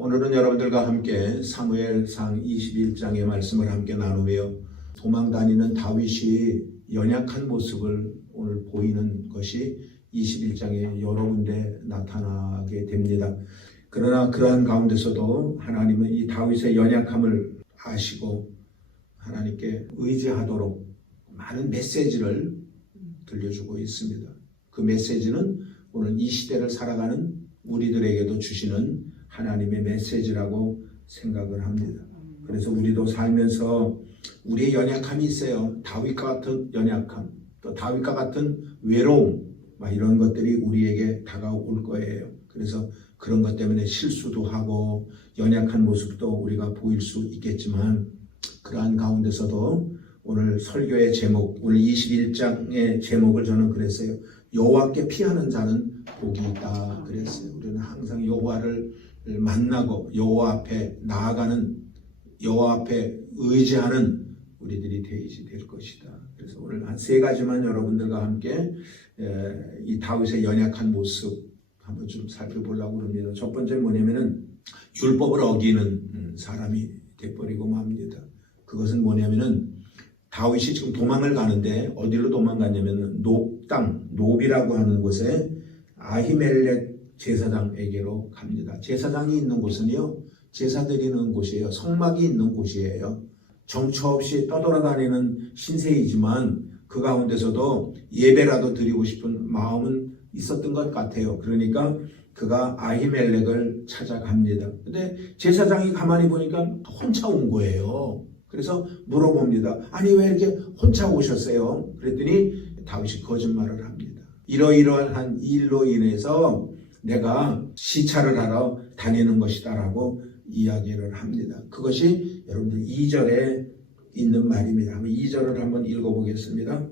오늘은 여러분들과 함께 사무엘상 21장의 말씀을 함께 나누며 도망다니는 다윗이 연약한 모습을 오늘 보이는 것이 21장에 여러 군데 나타나게 됩니다. 그러나 그러한 가운데서도 하나님은 이 다윗의 연약함을 아시고 하나님께 의지하도록 많은 메시지를 들려주고 있습니다. 그 메시지는 오늘 이 시대를 살아가는 우리들에게도 주시는 하나님의 메시지라고 생각을 합니다. 그래서 우리도 살면서 우리의 연약함이 있어요. 다윗과 같은 연약함, 또 다윗과 같은 외로움, 이런 것들이 우리에게 다가올 거예요. 그래서 그런 것 때문에 실수도 하고 연약한 모습도 우리가 보일 수 있겠지만, 그러한 가운데서도 오늘 설교의 제목, 오늘 21장의 제목을 저는 그랬어요. 여호와께 피하는 자는 복이 있다 그랬어요. 우리는 항상 여호와를 만나고 여호와 앞에 나아가는, 여호와 앞에 의지하는 우리들이 될 것이다. 그래서 오늘 한 세 가지만 여러분들과 함께 이 다윗의 연약한 모습 한번 좀 살펴보려고 합니다. 첫 번째 뭐냐면은 율법을 어기는 사람이 돼버리고 맙니다. 그것은 뭐냐면은 다윗이 지금 도망을 가는데 어디로 도망갔냐면은 노비라고 하는 곳에 아히멜렉 제사장에게로 갑니다. 제사장이 있는 곳은요, 제사 드리는 곳이에요. 성막이 있는 곳이에요. 정처 없이 떠돌아다니는 신세이지만 그 가운데서도 예배라도 드리고 싶은 마음은 있었던 것 같아요. 그러니까 그가 아히멜렉을 찾아갑니다. 근데 제사장이 가만히 보니까 혼자 온 거예요. 그래서 물어봅니다. 아니 왜 이렇게 혼자 오셨어요? 그랬더니 다윗이 거짓말을 합니다. 이러이러한 일로 인해서 내가 시찰을 하러 다니는 것이다 라고 이야기를 합니다. 그것이 여러분들 2절에 있는 말입니다. 한번 2절을 한번 읽어보겠습니다.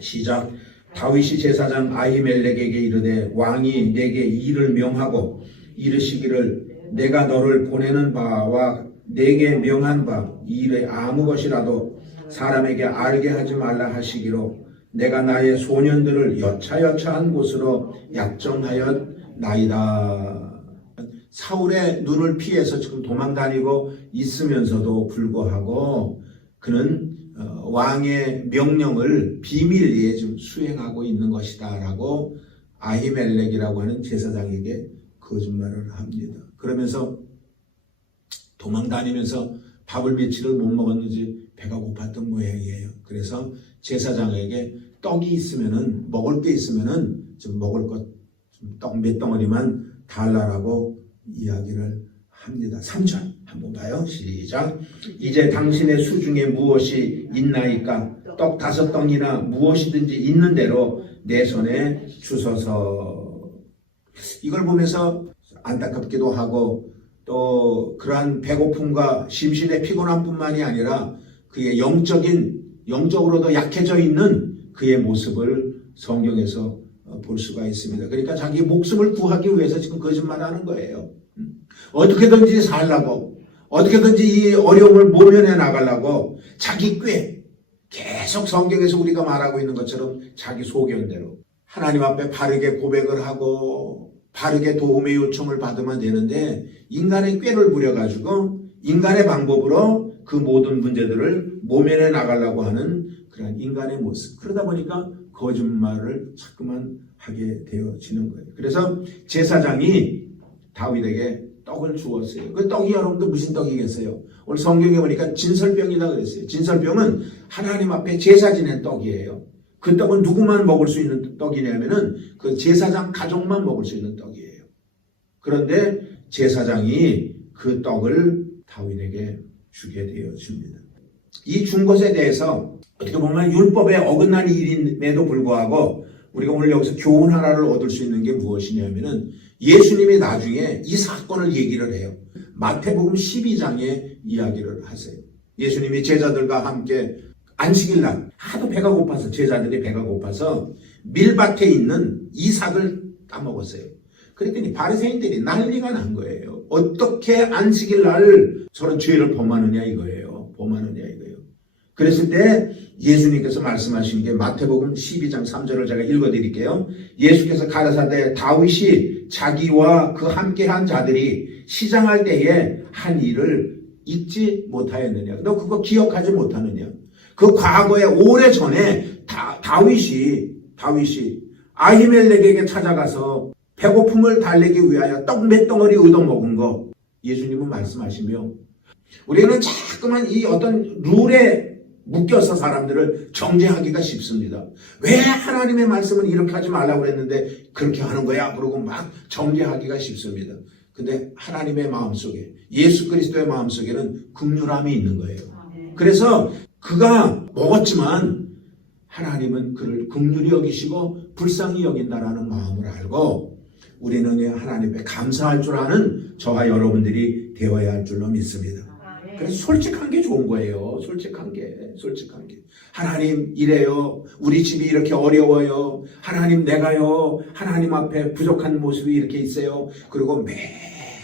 시작. 다윗이 제사장 아히멜렉에게 이르되 왕이 내게 일을 명하고 이르시기를 내가 너를 보내는 바와 내게 명한 바 이 일의 아무 것이라도 사람에게 알게 하지 말라 하시기로 내가 나의 소년들을 여차여차한 곳으로 약정하였나이다. 사울의 눈을 피해서 지금 도망다니고 있으면서도 불구하고 그는 왕의 명령을 비밀리에 지금 수행하고 있는 것이다 라고 아히멜렉이라고 하는 제사장에게 거짓말을 합니다. 그러면서 도망다니면서 밥을 며칠을 못 먹었는지 배가 고팠던 모양이에요. 그래서 제사장에게 떡이 있으면은, 먹을 게 있으면은 좀 먹을 것 떡 몇 덩어리만 달라라고 이야기를 합니다. 3절 한번 봐요. 시작. 이제 당신의 수중에 무엇이 있나이까? 떡 5덩이나 무엇이든지 있는 대로 내 손에 주소서. 이걸 보면서 안타깝기도 하고 또 그러한 배고픔과 심신의 피곤함뿐만이 아니라 그의 영적으로도 약해져 있는 그의 모습을 성경에서 볼 수가 있습니다. 그러니까 자기 목숨을 구하기 위해서 지금 거짓말하는 거예요. 어떻게든지 살라고, 어떻게든지 이 어려움을 모면해 나가려고 자기 꾀, 계속 성경에서 우리가 말하고 있는 것처럼 자기 소견대로 하나님 앞에 바르게 고백을 하고 바르게 도움의 요청을 받으면 되는데 인간의 꾀를 부려가지고 인간의 방법으로 그 모든 문제들을 모면해 나가려고 하는 그런 인간의 모습. 그러다 보니까 거짓말을 자꾸만 하게 되어지는 거예요. 그래서 제사장이 다윗에게 떡을 주었어요. 그 떡이 여러분들 무슨 떡이겠어요? 오늘 성경에 보니까 진설병이다 그랬어요. 진설병은 하나님 앞에 제사 지낸 떡이에요. 그 떡은 누구만 먹을 수 있는 떡이냐면은 그 제사장 가족만 먹을 수 있는 떡이에요. 그런데 제사장이 그 떡을 다윗에게 주게 되어집니다. 이 준 것에 대해서 어떻게 보면 율법에 어긋난 일임에도 불구하고 우리가 오늘 여기서 교훈 하나를 얻을 수 있는 게 무엇이냐면은 예수님이 나중에 이 사건을 얘기를 해요. 마태복음 12장에 이야기를 하세요. 예수님이 제자들과 함께 안식일 날 하도 배가 고파서 제자들이 배가 고파서 밀밭에 있는 이삭을 따먹었어요. 그랬더니 바리새인들이 난리가 난 거예요. 어떻게 안식일 날 저런 죄를 범하느냐 이거예요. 그랬을 때 예수님께서 말씀하신 게 마태복음 12장 3절을 제가 읽어드릴게요. 예수께서 가라사대 다윗이 자기와 그 함께한 자들이 시장할 때에 한 일을 잊지 못하였느냐? 너 그거 기억하지 못하느냐? 그 과거에 오래전에 다윗이 아히멜렉에게 찾아가서 배고픔을 달래기 위하여 떡 몇 덩어리 얻어먹은 거 예수님은 말씀하시며, 우리는 자꾸만 이 어떤 룰에 묶여서 사람들을 정죄하기가 쉽습니다. 왜 하나님의 말씀은 이렇게 하지 말라고 그랬는데 그렇게 하는 거야? 그러고 막 정죄하기가 쉽습니다. 근데 하나님의 마음속에, 예수 그리스도의 마음속에는 긍휼함이 있는 거예요. 그래서 그가 먹었지만 하나님은 그를 긍휼히 여기시고 불쌍히 여긴다라는 마음을 알고 우리는 하나님 앞에 감사할 줄 아는 저와 여러분들이 되어야 할 줄로 믿습니다. 그래서 솔직한 게 좋은 거예요. 솔직한 게. 하나님 이래요. 우리 집이 이렇게 어려워요. 하나님 내가요. 하나님 앞에 부족한 모습이 이렇게 있어요. 그리고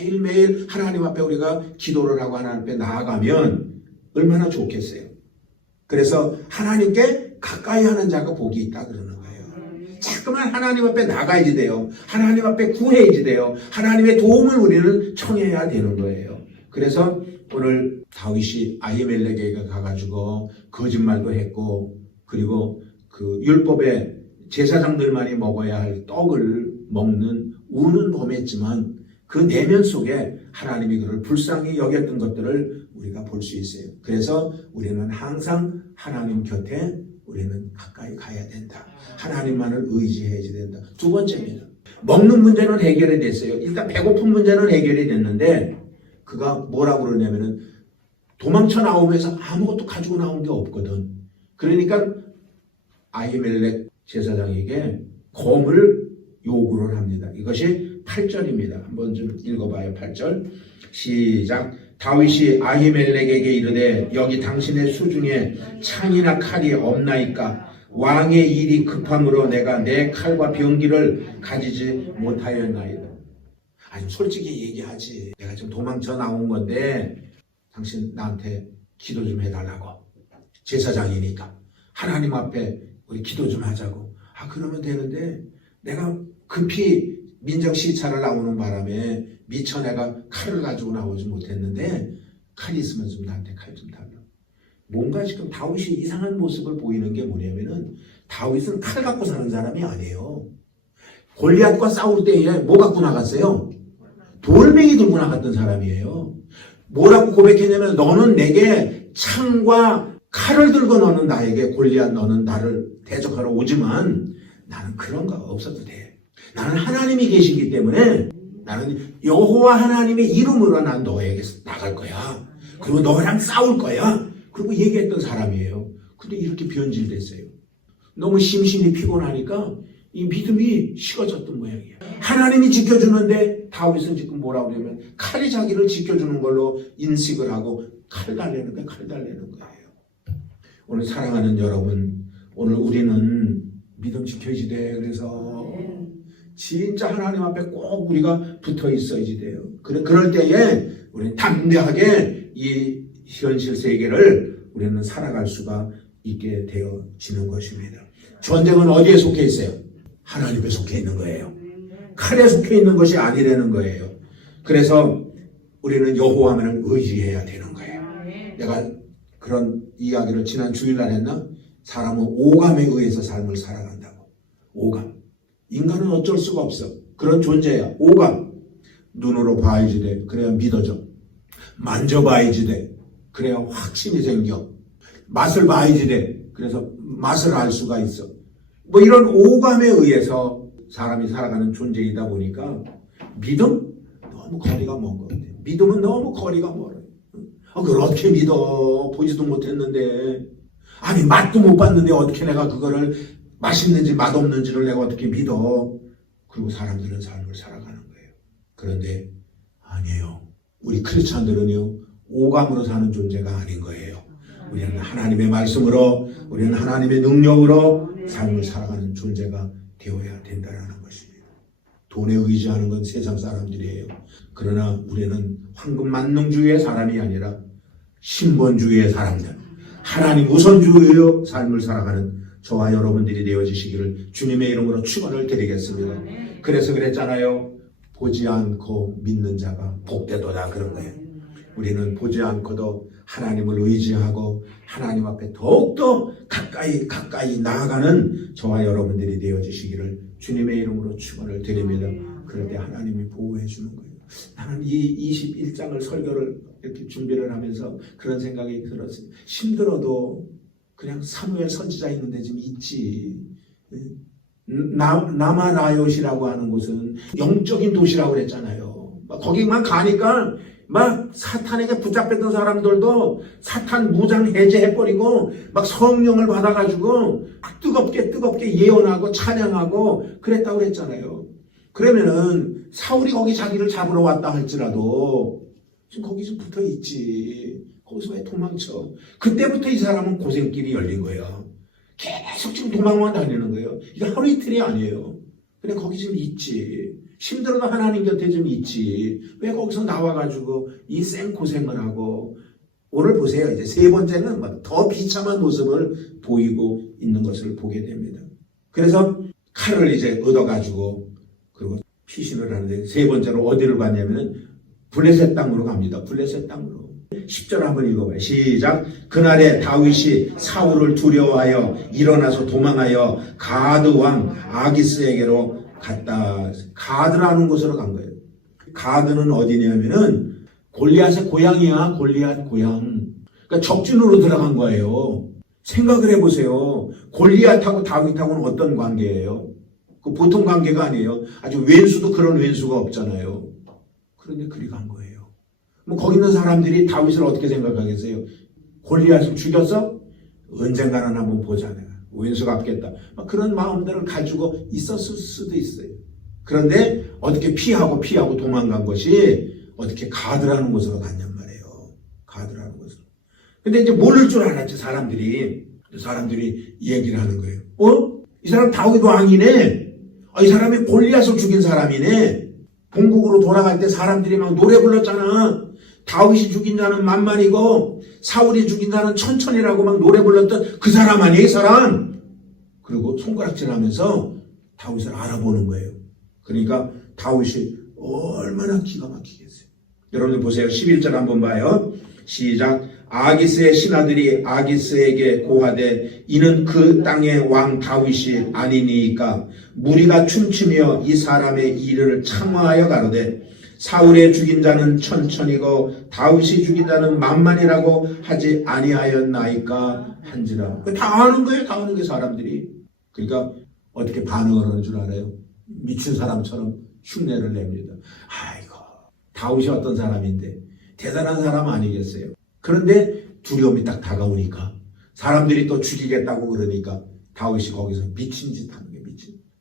매일매일 하나님 앞에 우리가 기도를 하고 하나님 앞에 나아가면 얼마나 좋겠어요. 그래서 하나님께 가까이 하는 자가 복이 있다 그러는 거예요. 자꾸만 하나님 앞에 나가야지 돼요. 하나님 앞에 구해야지 돼요. 하나님의 도움을 우리는 청해야 되는 거예요. 그래서 오늘 다윗이 아히멜렉에게 가가지고 거짓말도 했고, 그리고 그 율법의 제사장들만이 먹어야 할 떡을 먹는 우는 범했지만 그 내면 속에 하나님이 그를 불쌍히 여겼던 것들을 우리가 볼 수 있어요. 그래서 우리는 항상 하나님 곁에 우리는 가까이 가야 된다. 하나님만을 의지해야 된다. 두 번째입니다. 먹는 문제는 해결이 됐어요. 일단 배고픈 문제는 해결이 됐는데 그가 뭐라고 그러냐면은 도망쳐 나오면서 아무것도 가지고 나온 게 없거든. 그러니까 아히멜렉 제사장에게 검을 요구를 합니다. 이것이 8절입니다. 한번 좀 읽어봐요. 8절 시작. 다윗이 아히멜렉에게 이르되 여기 당신의 수중에 창이나 칼이 없나이까? 왕의 일이 급함으로 내가 내 칼과 병기를 가지지 못하였나이다. 아니 솔직히 얘기하지. 내가 지금 도망쳐 나온 건데 당신 나한테 기도 좀 해달라고. 제사장이니까 하나님 앞에 우리 기도 좀 하자고. 그러면 되는데 내가 급히 민정시찰을 나오는 바람에 미처 내가 칼을 가지고 나오지 못했는데 칼이 있으면 좀 나한테 칼 좀 달라. 뭔가 지금 다윗이 이상한 모습을 보이는 게 뭐냐면은 다윗은 칼 갖고 사는 사람이 아니에요. 골리앗과 싸울 때에 뭐 갖고 나갔어요? 돌멩이 들고 나갔던 사람이에요. 뭐라고 고백했냐면 너는 내게 창과 칼을 들고 너는 나에게 골리앗 너는 나를 대적하러 오지만 나는 그런 거 없어도 돼. 나는 하나님이 계시기 때문에 나는 여호와 하나님의 이름으로 난 너에게 나갈 거야. 그리고 너랑 싸울 거야. 그리고 얘기했던 사람이에요. 근데 이렇게 변질됐어요. 너무 심신이 피곤하니까 이 믿음이 식어졌던 모양이에요. 하나님이 지켜주는데 다윗은 지금 뭐라고 그러냐면 칼이 자기를 지켜주는 걸로 인식을 하고 칼 달래는 거예요. 오늘 사랑하는 여러분, 오늘 우리는 믿음 지켜야지 돼. 그래서 진짜 하나님 앞에 꼭 우리가 붙어 있어야지 돼요. 그럴 때에 우리는 담대하게 이 현실 세계를 우리는 살아갈 수가 있게 되어지는 것입니다. 전쟁은 어디에 속해 있어요? 하나님에 속해 있는 거예요. 칼에 속해 있는 것이 아니라는 거예요. 그래서 우리는 여호와만을 의지해야 되는 거예요. 내가 그런 이야기를 지난 주일날 했나? 사람은 오감에 의해서 삶을 살아간다고. 오감. 인간은 어쩔 수가 없어. 그런 존재야. 오감. 눈으로 봐야지 돼. 그래야 믿어져. 만져봐야지 돼. 그래야 확신이 생겨. 맛을 봐야지 돼. 그래서 맛을 알 수가 있어. 뭐 이런 오감에 의해서 사람이 살아가는 존재이다 보니까 믿음? 너무 거리가 먼 것 같아요. 믿음은 너무 거리가 멀어요. 그걸 어떻게 믿어? 보지도 못했는데. 아니 맛도 못 봤는데 어떻게 내가 그거를 맛있는지 맛없는지를 내가 어떻게 믿어? 그리고 사람들은 삶을 살아가는 거예요. 그런데 아니에요. 우리 크리스찬들은요. 오감으로 사는 존재가 아닌 거예요. 우리는 하나님의 말씀으로, 우리는 하나님의 능력으로 삶을 살아가는 존재가 되어야 된다는 것입니다. 돈에 의지하는 건 세상 사람들이에요. 그러나 우리는 황금만능주의의 사람이 아니라 신본주의의 사람들, 하나님 우선주의의 삶을 살아가는 저와 여러분들이 되어지시기를 주님의 이름으로 축원을 드리겠습니다. 그래서 그랬잖아요. 보지 않고 믿는 자가 복되도다 그런 거예요. 우리는 보지 않고도 하나님을 의지하고 하나님 앞에 더욱더 가까이 나아가는 저와 여러분들이 되어주시기를 주님의 이름으로 축원을 드립니다. 그럴 때 하나님이 보호해 주는 거예요. 나는 이 21장을 설교를 이렇게 준비를 하면서 그런 생각이 들었어요. 힘들어도 그냥 사무엘 선지자 있는데 좀 있지. 나마라요시라고 하는 곳은 영적인 도시라고 그랬잖아요. 거기만 가니까 막 사탄에게 붙잡혔던 사람들도 사탄 무장 해제해버리고 막 성령을 받아가지고 뜨겁게 예언하고 찬양하고 그랬다고 그랬잖아요. 그러면은 사울이 거기 자기를 잡으러 왔다 할지라도 지금 거기 좀 붙어 있지. 거기서 왜 도망쳐? 그때부터 이 사람은 고생길이 열린 거예요. 계속 지금 도망만 다니는 거예요. 이게 하루 이틀이 아니에요. 그래 거기 좀 있지. 힘들어도 하나님 곁에 좀 있지. 왜 거기서 나와가지고 이 생고생을 하고. 오늘 보세요. 이제 세 번째는 더 비참한 모습을 보이고 있는 것을 보게 됩니다. 그래서 칼을 이제 얻어가지고 그리고 피신을 하는데 세 번째로 어디를 가냐면은 블레셋 땅으로 갑니다. 블레셋 땅으로. 10절 한번 읽어봐요. 시작. 그날에 다윗이 사울을 두려워하여 일어나서 도망하여 가드 왕 아기스에게로 갔다. 가드라는 곳으로 간 거예요. 가드는 어디냐면은 골리앗의 고향이야. 골리앗 고향. 그러니까 적진으로 들어간 거예요. 생각을 해보세요. 골리앗하고 다윗하고는 어떤 관계예요? 그 보통 관계가 아니에요. 아주 왼수도 그런 왼수가 없잖아요. 그런데 그리 간 거예요. 뭐 거기 있는 사람들이 다윗을 어떻게 생각하겠어요? 골리앗을 죽였어? 언젠가는 한번 보자 내가. 왼수 갚겠다. 막 그런 마음들을 가지고 있었을 수도 있어요. 그런데 어떻게 피하고 도망간 것이 어떻게 가드라는 곳으로 갔냔 말이에요. 가드라는 곳으로. 근데 이제 모를 줄 알았지 사람들이 얘기를 하는 거예요. 이 사람 다윗 왕이네. 이 사람이 골리앗을 죽인 사람이네. 본국으로 돌아갈 때 사람들이 막 노래 불렀잖아. 다윗이 죽인 자는 만만이고 사울이 죽인 자는 천천이라고 막 노래 불렀던 그 사람 아니에요, 이 사람. 그리고 손가락질하면서 다윗을 알아보는 거예요. 그러니까 다윗이 얼마나 기가 막히겠어요. 여러분들 보세요. 11절 한번 봐요. 시작. 아기스의 신하들이 아기스에게 고하되 이는 그 땅의 왕 다윗이 아니니까 무리가 춤추며 이 사람의 일을 창화하여 가로되 사울의 죽인 자는 천천이고 다윗이 죽인 자는 만만이라고 하지 아니하였나이까 한지라. 다 아는 거예요. 다 아는 게 사람들이. 그러니까 어떻게 반응을 하는 줄 알아요? 미친 사람처럼 흉내를 냅니다. 아이고 다윗이 어떤 사람인데 대단한 사람 아니겠어요? 그런데 두려움이 딱 다가오니까 사람들이 또 죽이겠다고 그러니까 다윗이 거기서 미친 짓 하는 게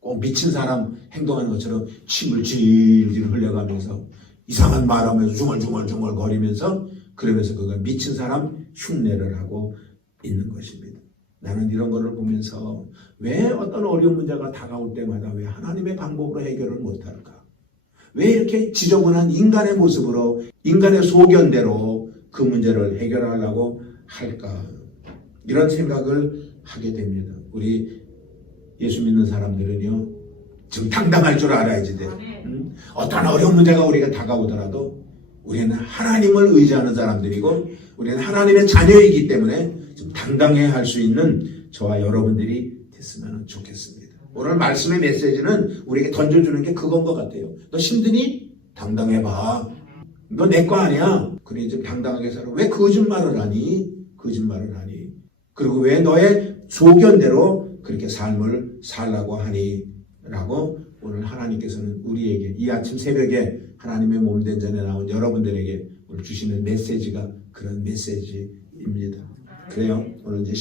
꼭 미친 사람 행동하는 것처럼 침을 질질 흘려가면서 이상한 말하면서 중얼중얼 거리면서 그러면서 그가 미친 사람 흉내를 하고 있는 것입니다. 나는 이런 거를 보면서 왜 어떤 어려운 문제가 다가올 때마다 왜 하나님의 방법으로 해결을 못할까? 왜 이렇게 지저분한 인간의 모습으로 인간의 소견대로 그 문제를 해결하려고 할까? 이런 생각을 하게 됩니다. 우리 예수 믿는 사람들은요, 지금 당당할 줄 알아야지 돼. 어떤 어려운 문제가 우리가 다가오더라도 우리는 하나님을 의지하는 사람들이고 우리는 하나님의 자녀이기 때문에 좀 당당해야 할 수 있는 저와 여러분들이 됐으면 좋겠습니다. 오늘 말씀의 메시지는 우리에게 던져주는 게 그건 것 같아요. 너 힘드니? 당당해봐. 너 내 거 아니야. 그래 좀 당당하게 살아. 왜 거짓말을 하니? 그리고 왜 너의 소견대로 그렇게 삶을 살라고 하니? 라고 오늘 하나님께서는 우리에게 이 아침 새벽에 하나님의 몸된 전에 나온 여러분들에게 오늘 주시는 메시지가 그런 메시지입니다. 그래요. 오늘 이제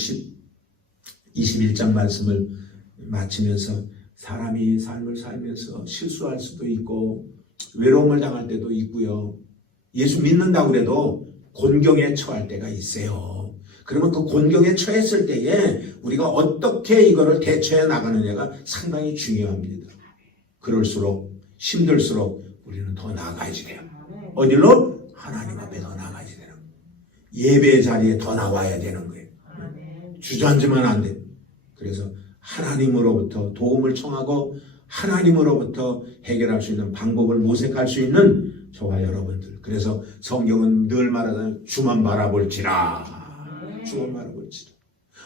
21장 말씀을 마치면서 사람이 삶을 살면서 실수할 수도 있고 외로움을 당할 때도 있고요. 예수 믿는다고 해도 곤경에 처할 때가 있어요. 그러면 그 곤경에 처했을 때에 우리가 어떻게 이거를 대처해 나가느냐가 상당히 중요합니다. 그럴수록 힘들수록 우리는 더 나아가야지 돼요. 어디로? 하나님 앞에 더 나아가야지 되는 거예요. 예배의 자리에 더 나와야 되는 거예요. 주저앉으면 안 돼요. 그래서 하나님으로부터 도움을 청하고 하나님으로부터 해결할 수 있는 방법을 모색할 수 있는 저와 여러분들. 그래서 성경은 늘 말하잖아요. 주만 바라볼지라. 주만 바라볼지라.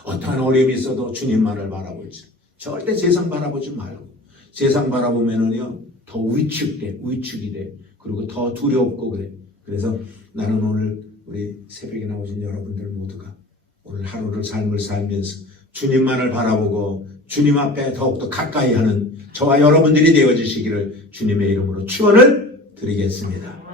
어떠한 어려움이 있어도 주님만을 바라볼지라. 절대 세상 바라보지 말고. 세상 바라보면은요 더 위축이 돼. 그리고 더 두렵고 그래. 그래서 나는 오늘 우리 새벽에 나오신 여러분들 모두가 오늘 하루를 삶을 살면서 주님만을 바라보고 주님 앞에 더욱더 가까이 하는 저와 여러분들이 되어주시기를 주님의 이름으로 축원을 드리겠습니다.